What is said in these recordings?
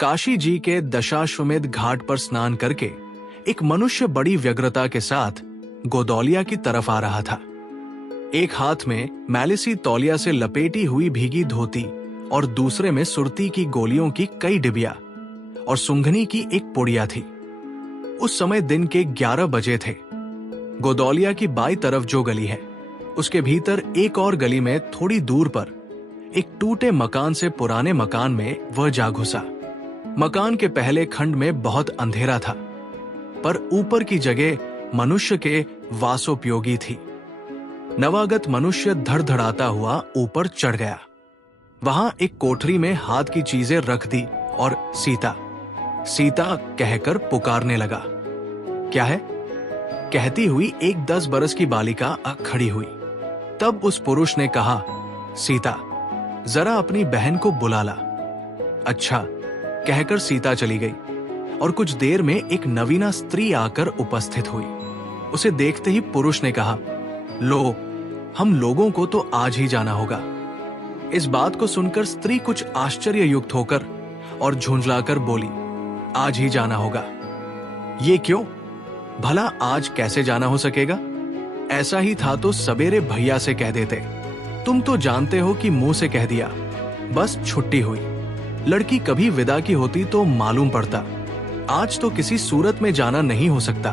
काशी जी के दशाश्वमेध घाट पर स्नान करके एक मनुष्य बड़ी व्यग्रता के साथ गोदौलिया की तरफ आ रहा था। एक हाथ में मैले सी तौलिया से लपेटी हुई भीगी धोती और दूसरे में सुरती की गोलियों की कई डिबिया और सुंघनी की एक पुड़िया थी। उस समय दिन के 11 बजे थे। गोदौलिया की बाईं तरफ जो गली है, उसके भीतर एक और गली में थोड़ी दूर पर एक टूटे मकान से पुराने मकान में वह जा घुसा। मकान के पहले खंड में बहुत अंधेरा था, पर ऊपर की जगह मनुष्य के वासोपयोगी थी। नवागत मनुष्य धड़धड़ाता हुआ ऊपर चढ़ गया। वहां एक कोठरी में हाथ की चीजें रख दी और सीता सीता कहकर पुकारने लगा। क्या है? कहती हुई एक 10 बरस की बालिका खड़ी हुई। तब उस पुरुष ने कहा, सीता, जरा अपनी बहन को बुला ला। अच्छा कहकर सीता चली गई और कुछ देर में एक नवीना स्त्री आकर उपस्थित हुई। उसे देखते ही पुरुष ने कहा, लो, हम लोगों को तो आज ही जाना होगा। इस बात को सुनकर स्त्री कुछ आश्चर्ययुक्त होकर और झुंझलाकर बोली, आज ही जाना होगा? ये क्यों? भला आज कैसे जाना हो सकेगा? ऐसा ही था तो सवेरे भैया से कह देते। तुम तो जानते हो कि मुंह से कह दिया, बस छुट्टी हुई। लड़की कभी विदा की होती तो मालूम पड़ता। आज तो किसी सूरत में जाना नहीं हो सकता।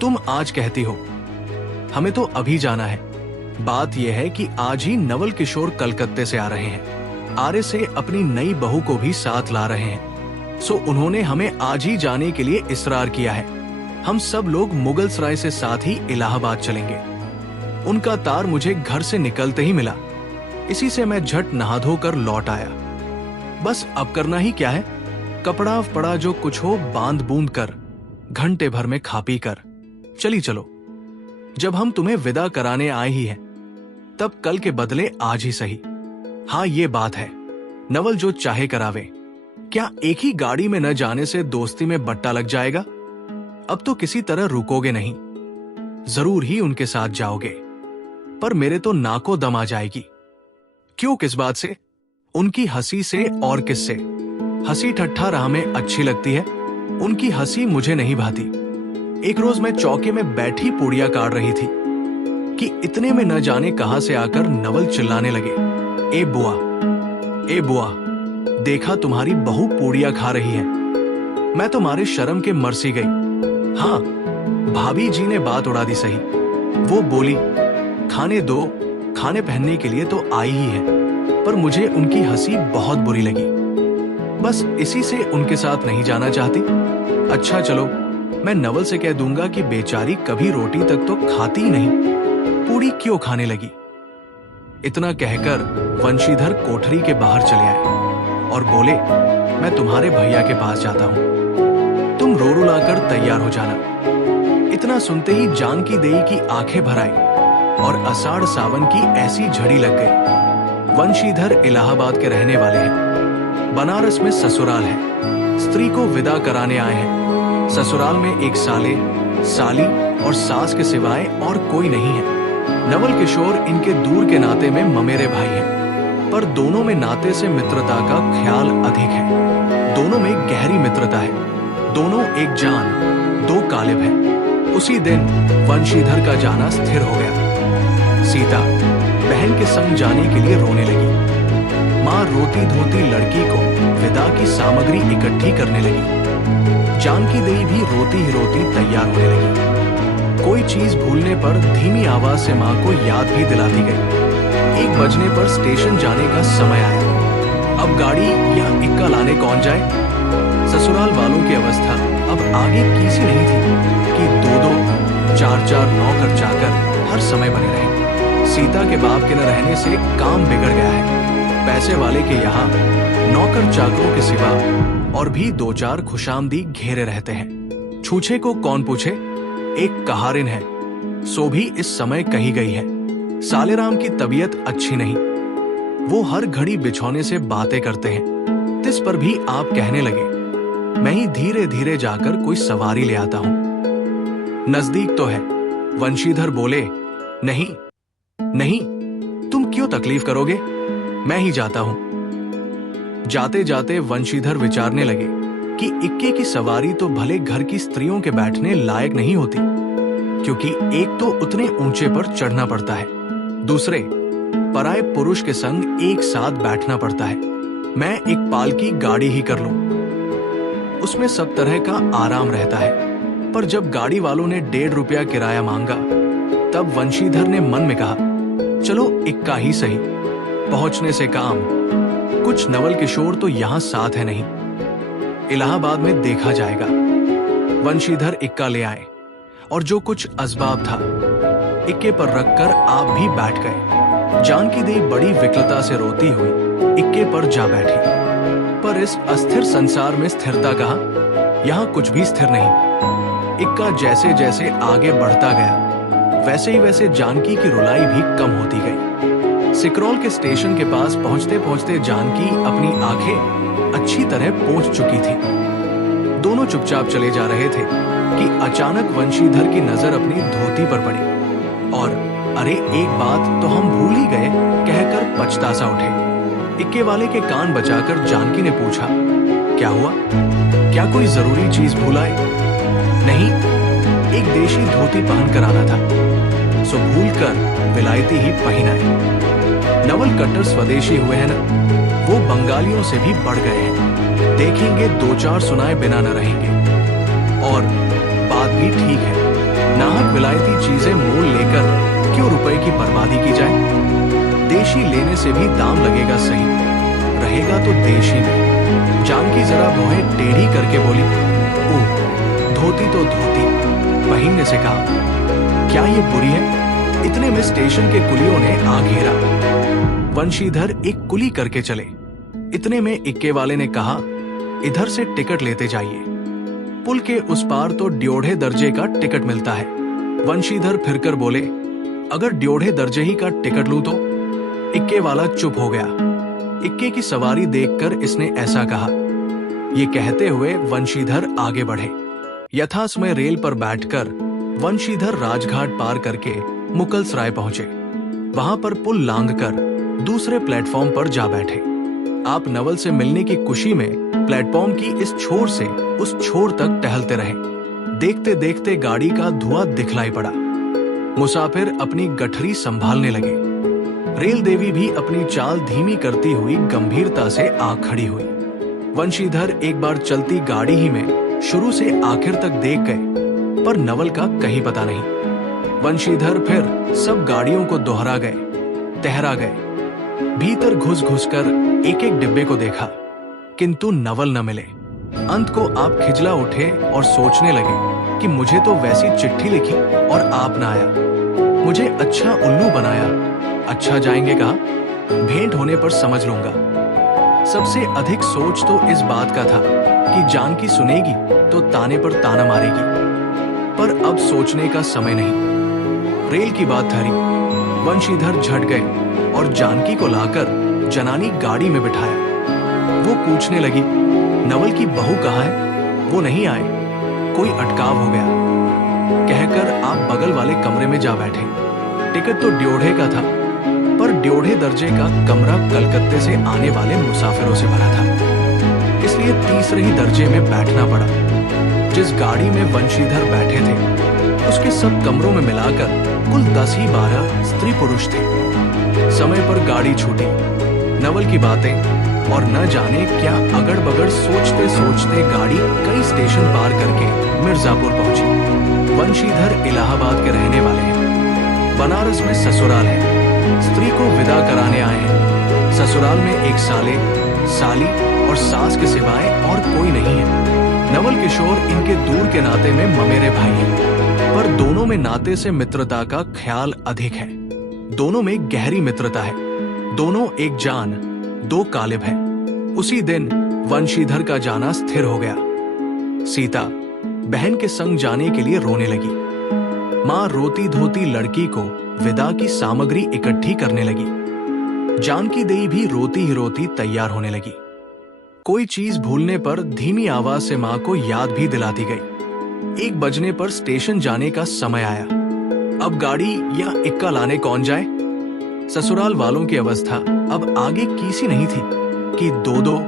तुम आज कहती हो, हमें तो अभी जाना है। बात यह है कि आज ही नवल किशोर कलकत्ते से आ रहे हैं। आरे से अपनी नई बहू को भी साथ ला रहे हैं। सो उन्होंने हमें आज ही जाने के लिए इसरार किया है। हम सब लोग मुगल सराय से साथ ही इलाहाबाद चलेंगे। उनका तार मुझे घर से निकलते ही मिला। इसी से मैं झट नहा धोकर लौट आया। बस अब करना ही क्या है? कपड़ा पड़ा जो कुछ हो बांध बूंद कर घंटे भर में खा पी कर चली चलो। जब हम तुम्हें विदा कराने आए ही हैं, तब कल के बदले आज ही सही। हाँ, ये बात है, नवल जो चाहे करावे। क्या एक ही गाड़ी में न जाने से दोस्ती में बट्टा लग जाएगा? अब तो किसी तरह रुकोगे नहीं, जरूर ही उनके साथ जाओगे। पर मेरे तो नाको दम आ जाएगी। क्यों, किस बात से? उनकी हंसी से और किससे? हंसी ठट्ठा राह में अच्छी लगती है, उनकी हंसी मुझे नहीं भाती। एक रोज मैं चौके में बैठी पूड़िया काट रही थी कि इतने में न जाने कहां से आकर नवल चिल्लाने लगे, ए बुआ, ए बुआ, देखा तुम्हारी बहू पूड़िया खा रही है। मैं तो मारे शर्म के मर सी गई। हाँ, भाभी जी ने बात उड़ा दी सही। वो बोली, खाने दो, खाने पहनने के लिए तो आई ही है। पर मुझे उनकी हंसी बहुत बुरी लगी। बस इसी से उनके साथ नहीं जाना चाहती। अच्छा चलो, मैं नवल से कह दूंगा कि बेचारी कभी रोटी तक तो खाती ही नहीं, पूड़ी क्यों खाने लगी। इतना कहकर वंशीधर कोठरी के बाहर चले आए और बोले, मैं तुम्हारे भैया के पास जाता हूं, तुम रो रुलाकर तैयार हो जाना। इतना सुनते ही जानकी देई की आंखें भर आई और आषाढ़ सावन की ऐसी झड़ी लग गई। वंशीधर इलाहाबाद के रहने वाले हैं। बनारस में ससुराल है। स्त्री को विदा कराने आए हैं। ससुराल में एक साले, साली और सास के सिवाय और कोई नहीं है। नवल किशोर इनके दूर के नाते में ममेरे भाई हैं, पर दोनों में नाते से मित्रता का ख्याल अधिक है। दोनों में गहरी मित्रता है। दोनों एक जान, दो कालिब हैं। उसी दिन वंशीधर का जाना स्थिर हो गया। सीता बहन के संग जाने के लिए रोने लगी। माँ रोती धोती लड़की को विदा की सामग्री इकट्ठी करने लगी। जानकी देई भी रोती ही रोती तैयार होने लगी। कोई चीज भूलने पर धीमी आवाज से माँ को याद भी दिलाती गई। 1 बजने पर स्टेशन जाने का समय आया। अब गाड़ी या इक्का लाने कौन जाए? ससुराल वालों की अवस्था अब आगे की सी नहीं थी कि 2-2, 4-4 नौकर चाकर हर समय बने रहे। सीता के बाप के न रहने से काम बिगड़ गया है। पैसे वाले के यहाँ नौकर चाकरों के सिवा और भी 2-4 खुशामदी घेरे रहते हैं। छूछे को कौन पूछे? एक कहारिन है, सो भी इस समय कही गई है। सालेराम की तबीयत अच्छी नहीं। वो हर घड़ी बिछौने से बातें करते हैं। तिस पर भी आप कहने लगे, मैं ही धीरे धीरे जाकर कोई सवारी ले आता हूं। नजदीक तो है। वंशीधर बोले, नहीं नहीं, तुम क्यों तकलीफ करोगे, मैं ही जाता हूं। जाते जाते वंशीधर विचारने लगे कि इक्के की सवारी तो भले घर की स्त्रियों के बैठने लायक नहीं होती, क्योंकि एक तो उतने ऊंचे पर चढ़ना पड़ता है, दूसरे पराये पुरुष के संग एक साथ बैठना पड़ता है। मैं एक पालकी गाड़ी ही कर लूं, उसमें सब तरह का आराम रहता है। पर जब गाड़ी वालों ने 1.5 रुपया किराया मांगा, तब वंशीधर ने मन में कहा, चलो इक्का ही सही, पहुंचने से काम। कुछ नवल किशोर तो यहां साथ है नहीं, इलाहाबाद में देखा जाएगा। वंशीधर इक्का ले आए और जो कुछ असबाब था इक्के पर रखकर आप भी बैठ गए। जानकी देवी बड़ी विकलता से रोती हुई इक्के पर जा बैठी। पर इस अस्थिर संसार में स्थिरता कहाँ? यहाँ कुछ भी स्थिर नहीं। इक्का जैसे जैसे आगे बढ़ता गया, वैसे ही वैसे जानकी की रुलाई भी कम होती गई। सिकरौल के स्टेशन के पास पहुंचते पहुंचते जानकी अपनी आंखें अच्छी तरह पोंछ चुकी थी। दोनों चुपचाप चले जा रहे थे कि अचानक वंशीधर की नजर अपनी धोती पर पड़ी और अरे एक बात तो हम भूल ही गए कहकर पछतासा उठे। इक्के वाले के कान बचाकर जानकी ने पूछा, क्या हुआ? क्या कोई जरूरी चीज भूल आए? नहीं, एक देशी धोती पहन कर आना था, सो भूल कर विलायती ही पहन आए। नवल कट्टर स्वदेशी हुए हैं ना, वो बंगालियों से भी बढ़ गए हैं। देखेंगे 2-4 सुनाए बिना न रहेंगे। और बात भी ठीक है, नाहक विलायती चीजें मोल लेकर क्यों रुपए की बर्बादी की जाए? देशी लेने से भी दाम लगेगा, सही रहेगा तो देशी में। जानकी जरा भौहें टेढ़ी करके बोली, ओह धोती तो धोती, पहनने से कहा, क्या ये बुरी है? इतने में स्टेशन के कुलियों ने आ घेरा। वंशीधर एक कुली करके चले। इतने में इक्के वाले ने कहा, इधर से टिकट लेते जाइए, पुल के उस पार तो 1.5 दर्जे का टिकट मिलता है। वंशीधर फिरकर बोले, अगर 1.5 दर्जे ही का टिकट लूं तो? इक्के वाला चुप हो गया। इक्के की सवारी देखकर इसने ऐसा कहा। ये कहते हुए वंशीधर आगे बढ़े। यथासमय रेल पर बैठकर वंशीधर राजघाट पार करके मुकलसराय पहुंचे। वहां पर पुल लांघकर दूसरे प्लेटफॉर्म पर जा बैठे। आप नवल से मिलने की खुशी में प्लेटफॉर्म की इस छोर से उस छोर तक टहलते रहे। देखते देखते गाड़ी का धुआं दिखलाई पड़ा। मुसाफिर अपनी गठरी संभालने लगे। रेल देवी भी अपनी चाल धीमी करती हुई गंभीरता से आ खड़ी हुई। वंशीधर एक बार चलती गाड़ी ही में शुरू से आखिर तक देख गए, पर नवल का कहीं पता नहीं। वंशीधर फिर सब गाड़ियों को दोहरा गए, तहरा गए। भीतर घुस घुसकर एक एक डिब्बे को देखा, किंतु नवल न मिले। अंत को आप खिजला उठे और सोचने लगे कि मुझे तो वैसी चिट्ठी लिखी और आप ना आया। मुझे अच्छा उल्लू बनाया। अच्छा जाएंगे कहा, भेंट होने पर समझ लूंगा। सबसे अधिक सोच तो इस बात का था कि जानकी सुनेगी तो ताने पर ताना मारेगी, पर अब सोचने का समय नहीं। रेल की बात धरी। वंशीधर झट गए और जानकी को लाकर जनानी गाड़ी में बिठाया। वो पूछने लगी, नवल की बहू कहाँ है? वो नहीं आए, कोई अटकाव हो गया। कहकर आप बगल वाले कमरे में जा बैठे। टिकट तो 1.5 का था, पर 1.5 दर्जे का कमरा कलकत्ते से आने वाले मुसाफिरों से भरा था, इसलिए तीसरे ही दर्जे में बैठना पड़ा। जिस गाड़ी में वंशीधर बैठे थे उसके सब कमरों में मिलाकर कुल 10 ही 12 स्त्री पुरुष थे। समय पर गाड़ी छूटी। नवल की बातें और न जाने क्या अगड़ बगड़ सोचते सोचते गाड़ी कई स्टेशन पार करके मिर्जापुर पहुंची। वंशीधर इलाहाबाद के रहने वाले हैं। बनारस में ससुराल है। स्त्री को विदा कराने आए हैं। ससुराल में एक साले, साली और सास के सिवाय और कोई नहीं है। नवल किशोर इनके दूर के नाते में ममेरे भाई हैं, पर दोनों में नाते से मित्रता का ख्याल अधिक है। दोनों में गहरी मित्रता है। दोनों एक जान दो कालिब हैं। उसी दिन वंशीधर का जाना स्थिर हो गया। सीता बहन के संग जाने के लिए रोने लगी। माँ रोती धोती लड़की को विदा की सामग्री इकट्ठी करने लगी। जानकी देवी भी रोती ही रोती तैयार होने लगी। कोई चीज भूलने पर धीमी आवाज से माँ को याद भी दिलाती गई। 1 बजने पर स्टेशन जाने का समय आया। अब गाड़ी या इक्का लाने कौन जाए? ससुराल वालों की अवस्था अब आगे की सी नहीं थी। कि 2-2,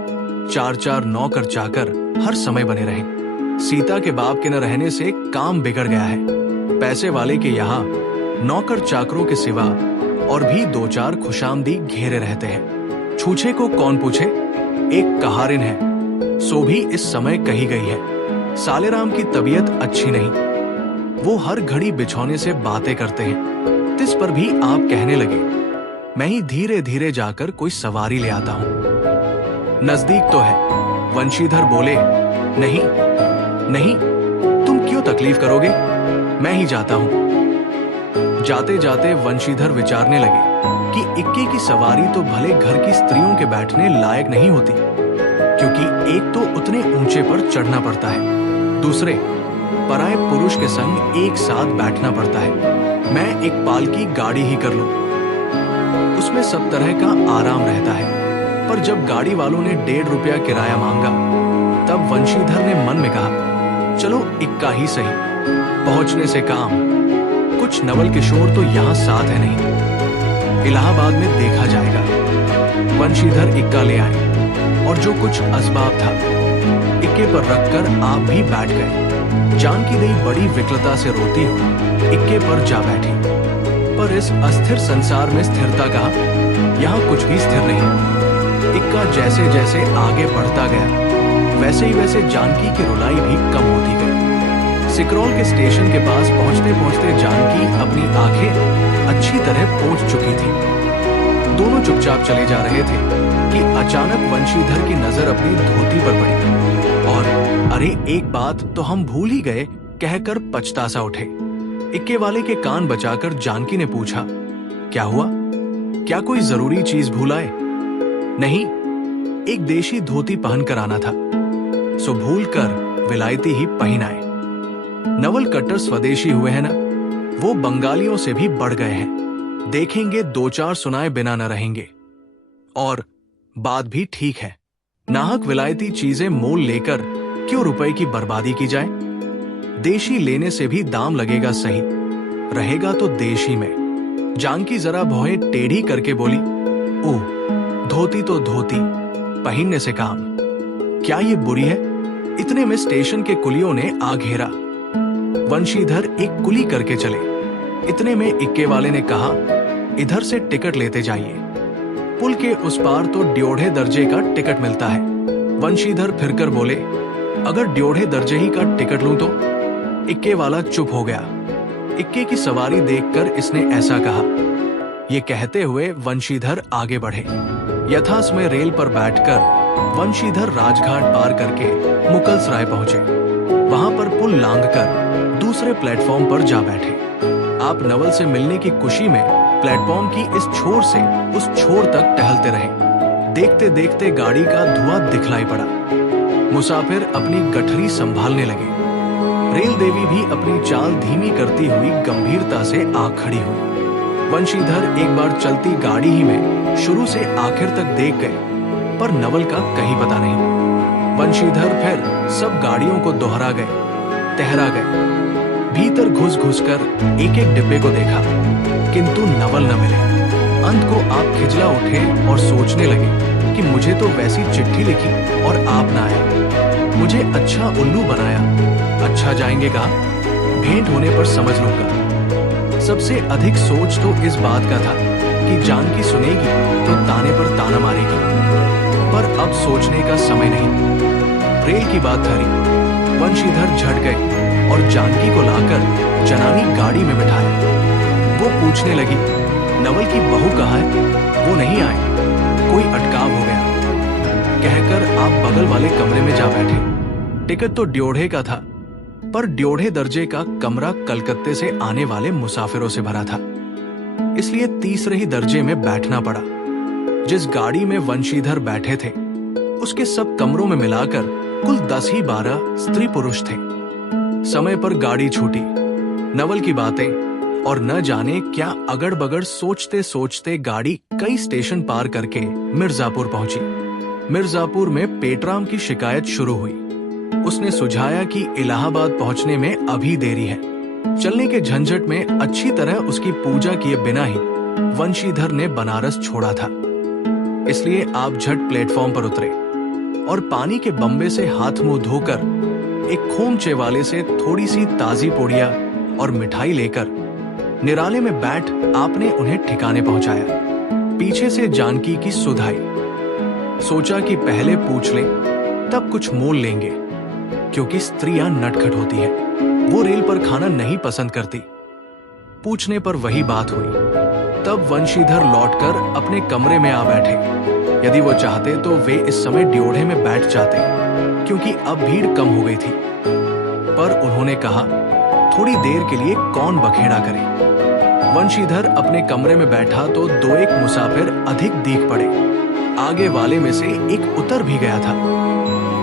4-4 नौकर चाकर हर समय बने रहे। सीता के बाप के न रहने से काम बिगड़ गया है। पैसे वाले के यहाँ नौकर चाकरों के सिवा और भी 2-4 खुशामदी घेरे रहते हैं। छूछे को कौन पूछे, एक कहारिन है, सो भी इस समय कही गई है। सालेराम की तबीयत अच्छी नहीं, वो हर घड़ी बिछौने से बातें करते हैं। तिस पर भी आप कहने लगे, मैं ही धीरे धीरे जाकर कोई सवारी ले आता हूं। नजदीक तो है। वंशीधर बोले, नहीं नहीं, तुम क्यों तकलीफ करोगे, मैं ही जाता हूं। जाते जाते वंशीधर विचारने लगे कि इक्के की सवारी तो भले घर की स्त्रियों के बैठने लायक नहीं होती, क्योंकि एक तो उतने ऊंचे पर चढ़ना पड़ता है, दूसरे पराये पुरुष के संग एक साथ बैठना पड़ता है। मैं एक पालकी गाड़ी ही कर लूं, उसमें सब तरह का आराम रहता है। पर जब गाड़ी वालों ने 1.5 रुपया किराया मांगा, तब वंशीधर ने मन में कहा, चलो इक्का ही सही, पहुंचने से काम। कुछ नवल किशोर तो यहाँ साथ है नहीं, इलाहाबाद में देखा जाएगा। वंशीधर इक्का ले आए और जो कुछ असबाब था इक्के पर रखकर आप भी बैठ गए। जानकी देवी बड़ी विकलता से रोती हुई इक्के पर जा बैठी। पर इस अस्थिर संसार में स्थिरता कहाँ, यहाँ कुछ भी स्थिर नहीं। इक्का जैसे जैसे आगे बढ़ता गया, वैसे ही वैसे जानकी की रुलाई भी कम होती गई। सिकरौल के स्टेशन के पास पहुंचते पहुंचते जानकी अपनी आंखें अच्छी तरह पोंछ चुकी थी। दोनों चुपचाप चले जा रहे थे कि अचानक वंशीधर की नजर अपनी धोती पर पड़ी और अरे एक बात तो हम भूल ही गए कहकर पछतासा उठे। इक्के वाले के कान बचाकर जानकी ने पूछा, क्या हुआ, क्या कोई जरूरी चीज भूल आए? नहीं, एक देशी धोती पहनकर आना था, सो भूल कर विलायती ही पहन आए। नवल कट्टर स्वदेशी हुए हैं ना, वो बंगालियों से भी बढ़ गए हैं। देखेंगे 2-4 सुनाए बिना न रहेंगे। और बात भी ठीक है, नाहक विलायती चीजें मोल लेकर क्यों रुपए की बर्बादी की जाए। देशी लेने से भी दाम लगेगा, सही रहेगा तो देशी में। जानकी जरा भौहें टेढ़ी करके बोली, ओह धोती तो धोती, पहनने से काम। क्या ये बुरी है? इतने में स्टेशन के कुलियों ने आ घेरा। वंशीधर एक कुली करके चले। इतने में इक्के वाले ने कहा, इधर से टिकट लेते जाइए, पुल के उस पार तो 1.5 दर्जे का टिकट मिलता है। वंशीधर फिरकर बोले, अगर 1.5 दर्जे ही का टिकट लूं तो? इक्के वाला चुप हो गया। इक्के की सवारी देखकर इसने ऐसा कहा। ये कहते हुए वंशीधर आगे बढ़े। यथासमय रेल पर बैठकर वंशीधर राजघाट पार करके मुकलसराय पहुंचे। वहां पर पुल लांघकर दूसरे प्लेटफॉर्म पर जा बैठे। आप नवल से मिलने की खुशी में प्लेटफॉर्म की इस छोर से उस छोर तक टहलते रहे। देखते देखते गाड़ी का धुआं दिखलाई पड़ा। मुसाफिर अपनी गठरी संभालने लगे। रेल देवी भी अपनी चाल धीमी करती हुई गंभीरता से आ खड़ी हुई। वंशीधर एक बार चलती गाड़ी ही में शुरू से आखिर तक देख गए, पर नवल का कहीं पता नहीं। वंशीधर फिर सब गाड़ियों को दोहरा गए, टहरा गए। भीतर घुस घुसकर एक एक डिब्बे को देखा, किंतु नवल न मिले। अंत को आप खिजला उठे और सोचने लगे कि मुझे तो वैसी चिट्ठी लिखी और आप ना आया, मुझे अच्छा उल्लू बनाया। अच्छा जाएंगे कहा, भेंट होने पर समझ लूंगा। सबसे अधिक सोच तो इस बात का था कि जानकी सुनेगी तो ताने पर ताना मारेगी, पर अब सोचने का समय नहीं। रेल की बात धरी। वंशीधर झट गए और जानकी को लाकर जनानी गाड़ी में बिठाया। वो पूछने लगी, नवल की बहू कहाँ है? वो नहीं आए, कोई अटकाव हो गया। कहकर आप बगल वाले कमरे में जा बैठे। टिकट तो 1.5 का था, पर 1.5 दर्जे का कमरा कलकत्ते से आने वाले मुसाफिरों से भरा था, इसलिए तीसरे ही दर्जे में बैठना पड़ा। जिस गाड़ी में वंशीधर बैठे थे उसके सब कमरों में मिलाकर कुल 10 ही 12 स्त्री पुरुष थे। समय पर गाड़ी छूटी। नवल की बातें और न जाने क्या अगड़ बगड़ सोचते सोचते गाड़ी कई स्टेशन पार करके मिर्जापुर पहुंची। मिर्जापुर में पेटराम की शिकायत शुरू हुई। उसने सुझाया कि इलाहाबाद पहुंचने में अभी देरी है। चलने के झंझट में अच्छी तरह उसकी पूजा किए बिना ही वंशीधर ने बनारस छोड़ा था। इसलिए आप झट प्लेटफॉर्म पर उतरे और पानी के बम्बे से हाथ मुंह धोकर एक खोमचे वाले से थोड़ी सी ताजी पोड़िया और मिठाई लेकर निराले में बैठ आपने उन्हें ठिकाने पहुंचाया। पीछे से जानकी की सुध आई। सोचा कि पहले पूछ ले तब कुछ मोल लेंगे, क्योंकि स्त्रियां नटखट होती हैं। वो रेल पर खाना नहीं पसंद करती। पूछने पर वही बात हुई। तब वंशीधर लौटकर अपने कमरे में आ बैठे। यदि वो चाहते तो वे इस समय ड्योढ़े में बैठ जाते, क्योंकि अब भीड़ कम हो गई थी। पर उन्होंने कहा, थोड़ी देर के लिए कौन बखेड़ा करे। वंशीधर अपने कमरे में बैठा तो दो एक मुसाफिर अधिक दीख पड़े। आगे वाले में से एक उतर भी गया था।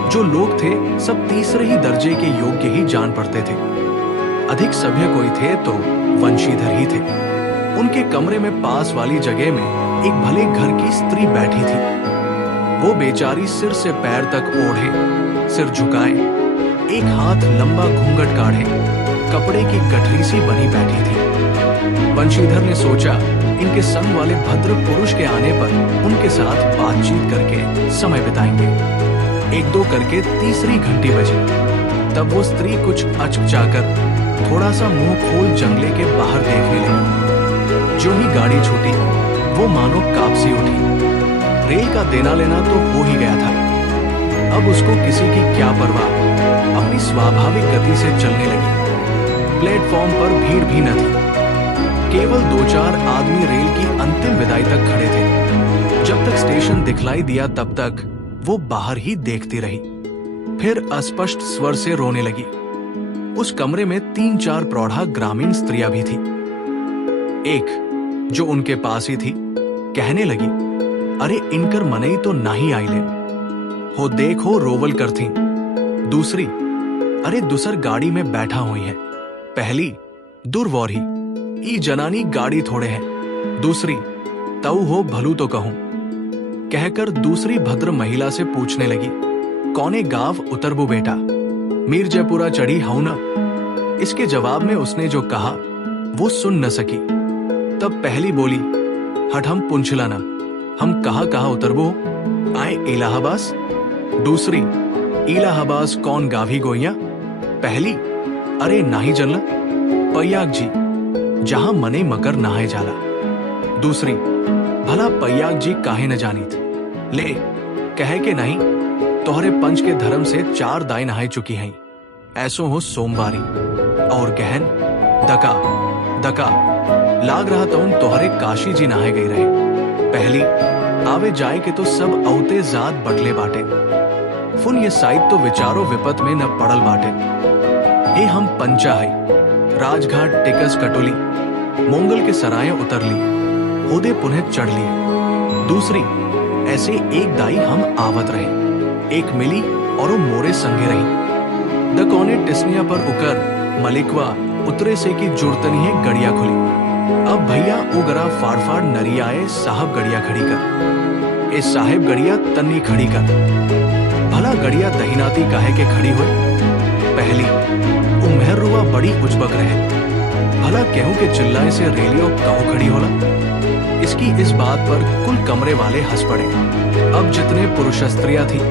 जो लोग थे सब तीसरे ही दर्जे के योग्य ही जान पड़ते थे। अधिक सभ्य कोई थे तो वंशीधर ही थे। उनके कमरे में पास वाली जगह में एक भले घर की स्त्री बैठी थी। वो बेचारी सिर से पैर तक ओढ़े, सिर झुकाए, एक हाथ लंबा घूंघट काढ़े, कपड़े की गठरी सी बनी बैठी थी। वंशीधर ने सोचा, इनके संग वाले भद्र पुरुष के आने पर उनके साथ बातचीत करके समय बिताएंगे। एक दो करके तीसरी घंटी बजी। तब वो स्त्री कुछ अचकचाकर थोड़ा सा मुंह खोल जंगले के बाहर देखने लगी। जो ही गाड़ी छूटी वो मानो कांपसी उठी। रेल का देना लेना तो हो ही गया था। अब उसको किसी की क्या परवाह, अपनी स्वाभाविक गति से चलने लगी। प्लेटफॉर्म पर भीड़ भी न थी। केवल दो चार आदमी रेल की अंतिम विदाई तक खड़े थे। जब तक स्टेशन दिखलाई दिया तब तक वो बाहर ही देखती रही। फिर अस्पष्ट स्वर से रोने लगी। उस कमरे में 3-4 प्रौढ़ा ग्रामीण स्त्रियां भी थी। एक जो उनके पास ही थी कहने लगी, अरे इनकर मनई तो नाही आइलेन हो, देखो रोवल करथी। दूसरी, अरे दूसर गाड़ी में बैठा हुई है। पहली, दुर्वौरी ई जनानी गाड़ी थोड़े है। दूसरी, तऊ हो भलू तो कहूं। कहकर दूसरी भद्र महिला से पूछने लगी, कौने गांव उतरबू बेटा, मीरजयपुरा चढ़ी हूं ना। इसके जवाब में उसने जो कहा वो सुन न सकी। तब पहली बोली, हट हम पुंछलाना, हम कहाँ उतरबो, आए इलाहाबाद। दूसरी, इलाहाबाद कौन गावी गोइया। पहली, अरे नाही जनला, पयाग जी जहां मने मकर नहाए जाला। दूसरी, भला पयाग जी काहे न जानीत, ले कहे के नहीं, तोहरे पंच के धर्म से 4 दाई नहाए चुकी हैं। ऐसो हो सोमवारी और गहन दका दका लाग रहा तो तोहरे काशी जी नहाए गई रहे। पहली, आवे जाए के तो सब औते जात बटले बाटे। फुन ये साइड तो विचारो विपत में न पड़ल बाटे। हे हम पंचा है, राजघाट टिकस कटोली, मोंगल के सराय उतर ली, होदे पुनः चढ़ ली। दूसरी, ऐसे एक दाई हम आवत रहे, एक मिली और वो मोरे संगे रही। द कौने टिस्निया पर उकर मलिकवा उतरे से की जुड़तनी है गड़िया खुली। अब भैया उगरा फाड़ नरियाए साहब गड़िया खड़ी कर। ए साहेब गड़िया तन्नी खड़ी कर। भला गड़िया दहीनाती काहे के खड़ी हुई। पहली, उम्हरुआ बड़ी उजबक रहे, भला केहू के चिल्लाए से रेलियो कहूं खड़ी होला। इसकी इस बात पर कुल कमरे वाले हंस पड़े। अब जितने पुरुष स्त्रियां थी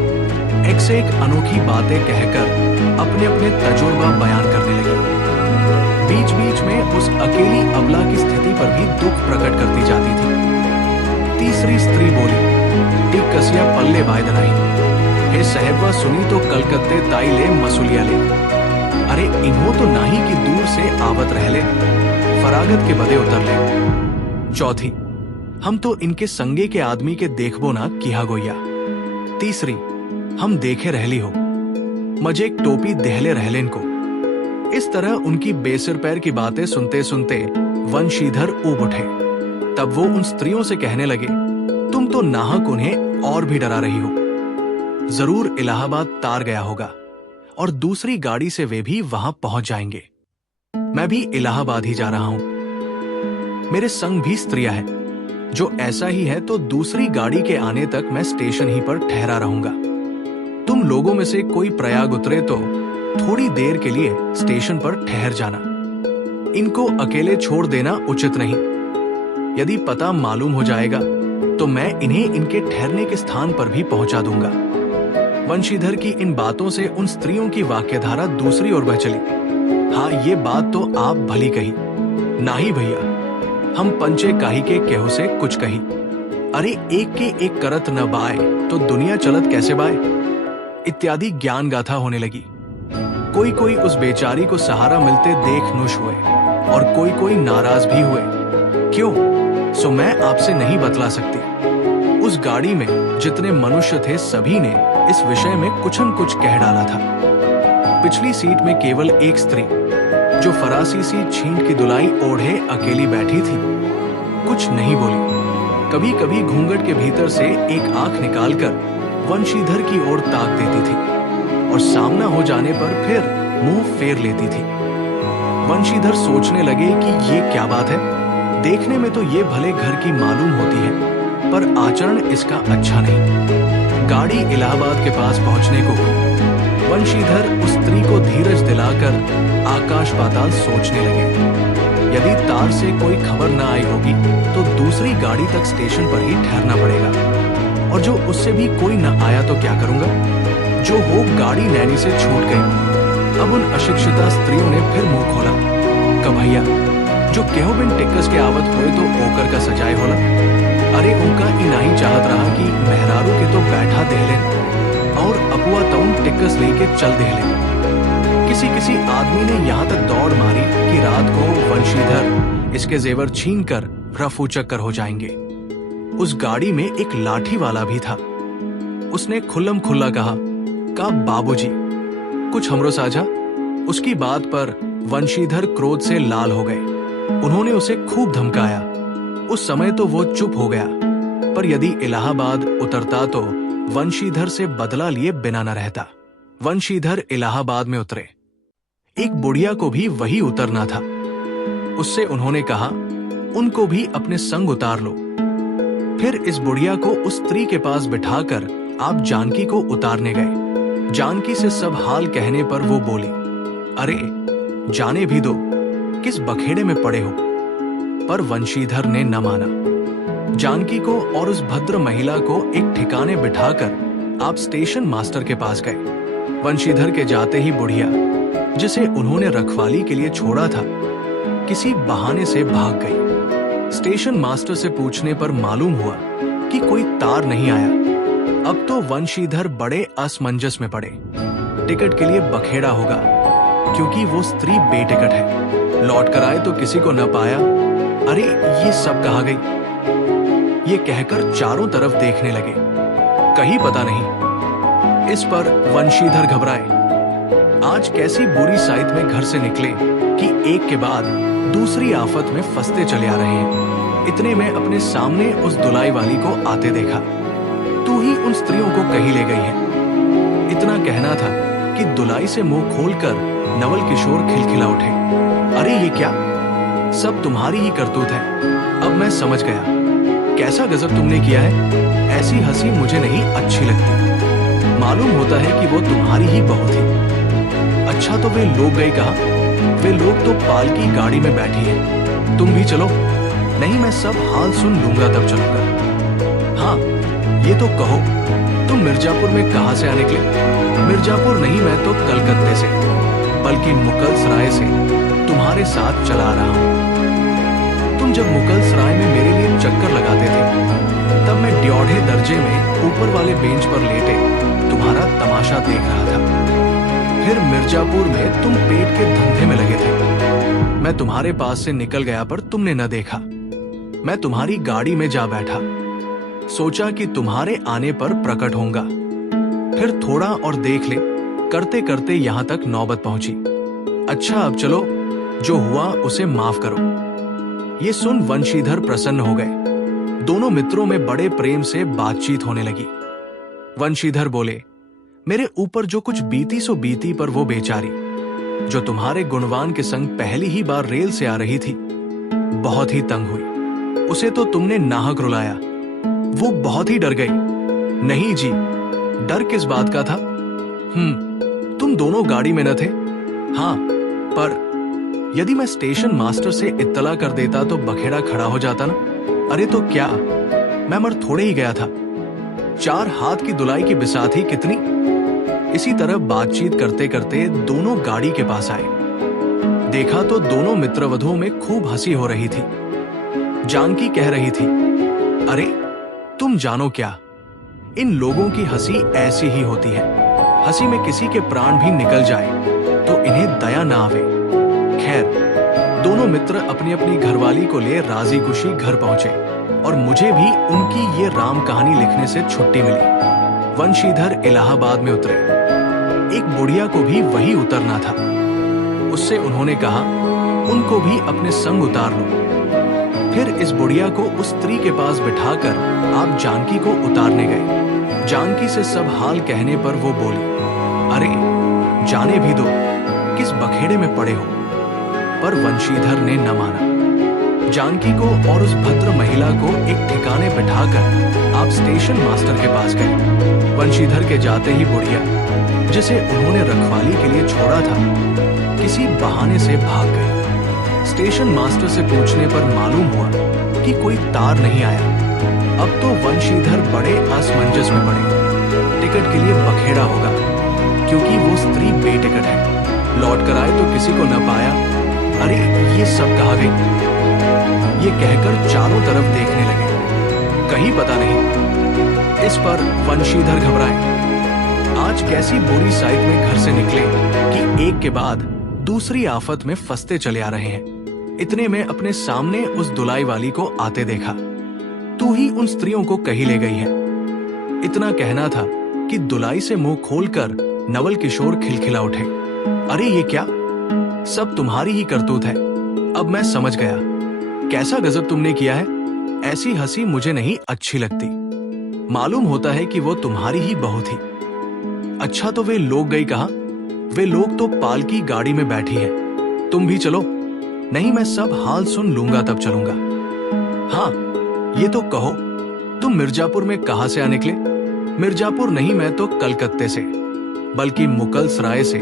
एक से एक अनोखी बातें कहकर अपने अपने तजुर्बा बयान करने लगी। बीच बीच में उस अकेली अबला की स्थिति पर भी दुख प्रकट करती जाती थी। तीसरी स्त्री बोली, टिक कसिया पल्ले बायद नहीं। हे साहेबवा सुनी तो कलकत्ते ताई ले मसूलिया ले। अरे इन्हों तो नाही कि दूर से आवत रह ले, फरागत के बदे उतर ले। चौथी, हम तो इनके संगे के आदमी के देखबो ना किहा गोया। तीसरी, हम देखे रहली हो, मजे एक टोपी देहले रहले इनको। इस तरह उनकी बेसिर पैर की बातें सुनते सुनते वंशीधर ऊब उठे। तब वो उन स्त्रियों से कहने लगे, तुम तो नाहक उन्हें और भी डरा रही हो। जरूर इलाहाबाद तार गया होगा और दूसरी गाड़ी से वे भी वहां पहुंच जाएंगे। मैं भी इलाहाबाद ही जा रहा हूं। मेरे संग भी स्त्रियां हैं। जो ऐसा ही है तो दूसरी गाड़ी के आने तक मैं स्टेशन ही पर ठहरा रहूंगा। तुम लोगों में से कोई प्रयाग उतरे तो थोड़ी देर के लिए स्टेशन पर ठहर जाना। इनको अकेले छोड़ देना उचित नहीं। यदि पता मालूम हो जाएगा तो मैं इन्हें इनके ठहरने के स्थान पर भी पहुंचा दूंगा। वंशीधर की इन बातों से उन स्त्रियों की वाक्यधारा दूसरी ओर बह चली। हाँ, ये बात तो आप भली कही। नाही भैया, हम पंचे काहि के केहू से कुछ कही। अरे एक के एक करत न बाय, तो दुनिया चलत कैसे बाय, इत्यादि ज्ञान गाथा होने लगी। कोई कोई उस बेचारी को सहारा मिलते देख खुश हुए और कोई कोई नाराज भी हुए। क्यों, सो मैं आपसे नहीं बतला सकती। उस गाड़ी में जितने मनुष्य थे सभी ने इस विषय में कुछ न कुछ कह डाला था। पिछली सीट में केवल एक स्त्री, जो फरासी सी छींट की दुलाई ओढ़े अकेली बैठी थी, कुछ नहीं बोली। कभी कभी घूंघट के भीतर से एक आंख निकालकर वंशीधर की ओर ताक देती थी और सामना हो जाने पर फिर मुंह फेर लेती थी। वंशीधर सोचने लगे कि ये क्या बात है। देखने में तो ये भले घर की मालूम होती है, पर आचरण इसका अच्छा नहीं। गाड़ी इलाहाबाद के पास पहुंचने को हुई। वंशीधर उस स्त्री को धीरज दिलाकर आकाश पाताल सोचने लगे। यदि तार से कोई खबर न आई होगी तो दूसरी गाड़ी तक स्टेशन पर ही ठहरना पड़ेगा, और जो उससे भी कोई न आया तो क्या करूंगा। जो हो, गाड़ी नैनी से छूट गई। अब उन अशिक्षिता स्त्रियों ने फिर मुंह खोला। कभैया, जो केहो बिन टिक्कस के आवत हुए तो ओकर का सजाए होला। अरे उनका इनाही चाहत रहा कि मेहरारू के तो बैठा देहलेन और अपुआ तउन टिक्कस लेके चल देहलेन। किसी किसी आदमी ने यहाँ तक दौड़ मारी कि रात को वंशीधर इसके जेवर छीन कर रफू चक्कर हो जाएंगे। उस गाड़ी में एक लाठी वाला भी था। उसने खुल्लम खुल्ला कहा, का बाबूजी कुछ हमरो साझा। उसकी बात पर वंशीधर क्रोध से लाल हो गए। उन्होंने उसे खूब धमकाया। उस समय तो वो चुप हो गया, पर यदि इलाहाबाद उतरता तो वंशीधर से बदला लिए बिना न रहता। वंशीधर इलाहाबाद में उतरे। एक बुढ़िया को भी वही उतरना था। उससे उन्होंने कहा, उनको भी अपने संग उतार लो। फिर इस बुढ़िया को उस स्त्री के पास बिठाकर आप जानकी को उतारने गए। जानकी से सब हाल कहने पर वो बोली, अरे जाने भी दो, किस बखेड़े में पड़े हो। पर वंशीधर ने न माना। जानकी को और उस भद्र महिला को एक ठिकाने बिठाकर आप स्टेशन मास्टर के पास गए। वंशीधर के जाते ही बुढ़िया, जिसे उन्होंने रखवाली के लिए छोड़ा था, किसी बहाने से भाग गई। स्टेशन मास्टर से पूछने पर मालूम हुआ कि कोई तार नहीं आया। अब तो वंशीधर बड़े असमंजस में पड़े। टिकट के लिए बखेड़ा होगा, क्योंकि वो स्त्री बेटिकट है। लौट कर आए तो किसी को न पाया। अरे ये सब कहाँ गई। ये कहकर चारों तरफ देखने लगे, कहीं पता नहीं। इस पर वंशीधर घबराए। आज कैसी बुरी साइत में घर से निकले कि एक के बाद दूसरी आफत में फंसते चले आ रहे हैं। इतने में अपने सामने उस दुलाई वाली को आते देखा। तू ही उन स्त्रियों को कहीं ले गई है। इतना कहना था कि दुलाई से मुंह खोलकर नवल किशोर खिलखिला उठे। अरे ये क्या, सब तुम्हारी ही करतूत है। अब मैं समझ गया, कैसा गजब तुमने किया है। ऐसी हंसी मुझे नहीं अच्छी लगती। मालूम होता है कि वो तुम्हारी ही बहू थी। अच्छा तो वे लोग गए कहाँ। वे लोग तो पालकी गाड़ी में बैठी है। तुम भी चलो। नहीं, मैं सब हाल सुन लूंगा तब चलूंगा। हाँ ये तो कहो, तुम मिर्जापुर में कहाँ से आ निकले। मिर्जापुर नहीं, मैं तो कलकत्ते से, बल्कि मुगलसराय से तुम्हारे साथ चला आ रहा हूँ। तुम जब मुगलसराय में मेरे लिए चक्कर लगाते थे, तब मैं ड्योढ़े दर्जे में ऊपर वाले बेंच पर लेटे तुम्हारा तमाशा देख रहा था। फिर मिर्जापुर में तुम पेट के धंधे में लगे थे। मैं तुम्हारे पास से निकल गया, पर तुमने न देखा। मैं तुम्हारी गाड़ी में जा बैठा, सोचा कि तुम्हारे आने पर प्रकट होऊंगा। फिर थोड़ा और देख ले, करते करते यहां तक नौबत पहुंची। अच्छा अब चलो, जो हुआ उसे माफ करो। ये सुन वंशीधर प्रसन्न हो गए। दोनों मित्रों में बड़े प्रेम से बातचीत होने लगी। वंशीधर बोले, मेरे ऊपर जो कुछ बीती सो बीती, पर वो बेचारी जो तुम्हारे गुणवान के संग पहली ही बार रेल से आ रही थी, बहुत ही तंग हुई। उसे तो तुमने नाहक रुलाया। वो बहुत ही डर गई। नहीं जी, डर किस बात का था। तुम दोनों गाड़ी में न थे। हाँ, पर यदि मैं स्टेशन मास्टर से इत्तला कर देता तो बखेड़ा खड़ा हो जाता ना। अरे तो क्या, मैं मर थोड़े ही गया था। 4 हाथ की दुलाई की बिसाथी कितनी। इसी तरह बातचीत करते करते दोनों गाड़ी के पास आए। देखा तो दोनों मित्रवधुओं में खूब हंसी हो रही थी। जानकी कह रही थी, अरे तुम जानो क्या, इन लोगों की हंसी ऐसी ही होती है। हंसी में किसी के प्राण भी निकल जाए तो इन्हें दया ना आवे। खैर, दोनों मित्र अपनी अपनी घरवाली को ले राजी खुशी घर पहुंचे और मुझे भी उनकी ये राम कहानी लिखने से छुट्टी मिली। वंशीधर इलाहाबाद में उतरे। एक बुढ़िया को भी वही उतरना था। उससे उन्होंने कहा, उनको भी अपने संग उतार लो। फिर इस बुढ़िया को उस स्त्री के पास बिठाकर आप जानकी को उतारने गए। जानकी से सब हाल कहने पर वो बोली, अरे जाने भी दो, किस बखेड़े में पड़े हो। पर वंशीधर ने न माना। जानकी को और उस भद्र महिला को एक ठिकाने बिठाकर आप स्टेशन मास्टर के पास गए। वंशीधर के जाते ही बुढ़िया, जिसे उन्होंने रखवाली के लिए छोड़ा था, किसी बहाने से भाग गई। स्टेशन मास्टर से पूछने पर मालूम हुआ कि कोई तार नहीं आया। अब तो वंशीधर बड़े असमंजस में पड़े। टिकट के लिए बखेड़ा होगा, क्योंकि वो स्त्री बेटिकट है। लौट कर आए तो किसी को न पाया। अरे ये सब कहाँ गई। ये कहकर चारों तरफ देखने लगे, कहीं पता नहीं। इस पर वंशीधर घबराए। आज कैसी बुरी साइड में घर से निकले कि एक के बाद दूसरी आफत में फंसते चले आ रहे हैं। इतने में अपने सामने उस दुलाई वाली को आते देखा। तू ही उन स्त्रियों को कहीं ले गई है। इतना कहना था कि दुलाई से मुंह खोलकर नवल किशोर खिलखिला उठे। अरे ये क्या, सब तुम्हारी ही करतूत है। अब मैं समझ गया, कैसा गजब तुमने किया है। ऐसी हंसी मुझे नहीं अच्छी लगती। मालूम होता है कि वो तुम्हारी ही बहू थी। अच्छा तो वे लोग गई कहाँ। वे लोग तो पालकी गाड़ी में बैठी है। तुम भी चलो। नहीं, मैं सब हाल सुन लूंगा तब चलूंगा। हाँ ये तो कहो, तुम मिर्जापुर में कहां से आ निकले। मिर्जापुर नहीं, मैं तो कलकत्ते से, बल्कि मुकलसराय से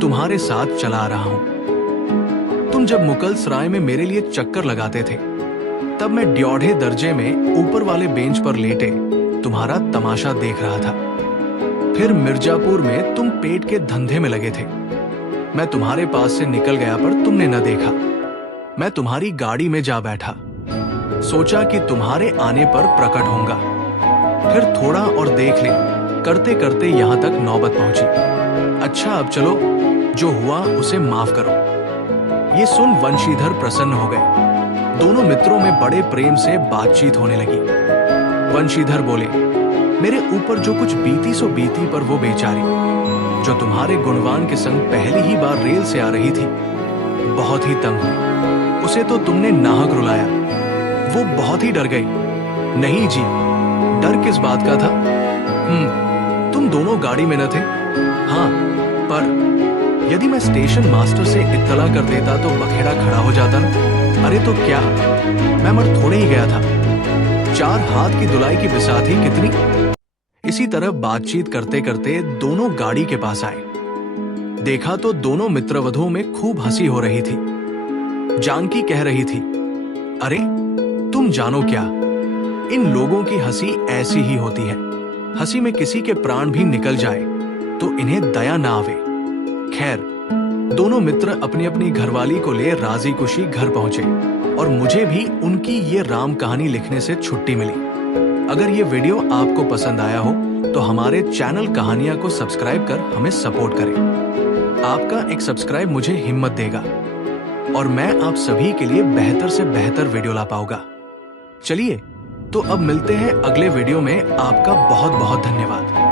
तुम्हारे साथ चला आ रहा हूं। तुम जब मुकलसराय में मेरे लिए चक्कर लगाते थे, तब मैं ड्योढ़े दर्जे में ऊपर वाले बेंच पर लेटे तुम्हारा तमाशा देख रहा था। फिर मिर्जापुर में तुम पेट के धंधे में लगे थे। मैं तुम्हारे पास से निकल गया पर तुमने न देखा। मैं तुम्हारी गाड़ी में जा बैठा, सोचा कि तुम्हारे आने पर प्रकट होऊंगा। फिर थोड़ा और देख ले करते करते यहां तक नौबत पहुंची। अच्छा अब चलो, जो हुआ उसे माफ करो। ये सुन वंशीधर प्रसन्न हो गए। दोनों मित्रों में बड़े प्रेम से बातचीत होने लगी। वंशीधर बोले, मेरे ऊपर जो कुछ बीती सो बीती, पर वो बेचारी जो तुम्हारे गुणवान के संग पहली ही बार रेल से आ रही थी, बहुत ही तंग हुई। उसे तो तुमने नाहक रुलाया। वो बहुत ही डर गई। नहीं जी, डर किस बात का था। तुम दोनों गाड़ी में न थे। हाँ, पर यदि मैं स्टेशन मास्टर से इत्तला कर देता तो बखेड़ा खड़ा हो जाता ना। अरे तो क्या, मैं मर थोड़े ही गया था। 4 हाथ की दुलाई की बिसाथी कितनी। इसी तरह बातचीत करते करते दोनों गाड़ी के पास आए। देखा तो दोनों मित्रवधुओं में खूब हंसी हो रही थी। जानकी कह रही थी, अरे तुम जानो क्या, इन लोगों की हंसी ऐसी ही होती है। हंसी में किसी के प्राण भी निकल जाए तो इन्हें दया ना आवे। खैर, दोनों मित्र अपनी अपनी घरवाली को ले राजी खुशी घर पहुंचे और मुझे भी उनकी ये राम कहानी लिखने से छुट्टी मिली। अगर ये वीडियो आपको पसंद आया हो तो हमारे चैनल कहानियां को सब्सक्राइब कर हमें सपोर्ट करें। आपका एक सब्सक्राइब मुझे हिम्मत देगा और मैं आप सभी के लिए बेहतर से बेहतर वीडियो ला पाऊंगा। चलिए तो अब मिलते हैं अगले वीडियो में। आपका बहुत बहुत धन्यवाद।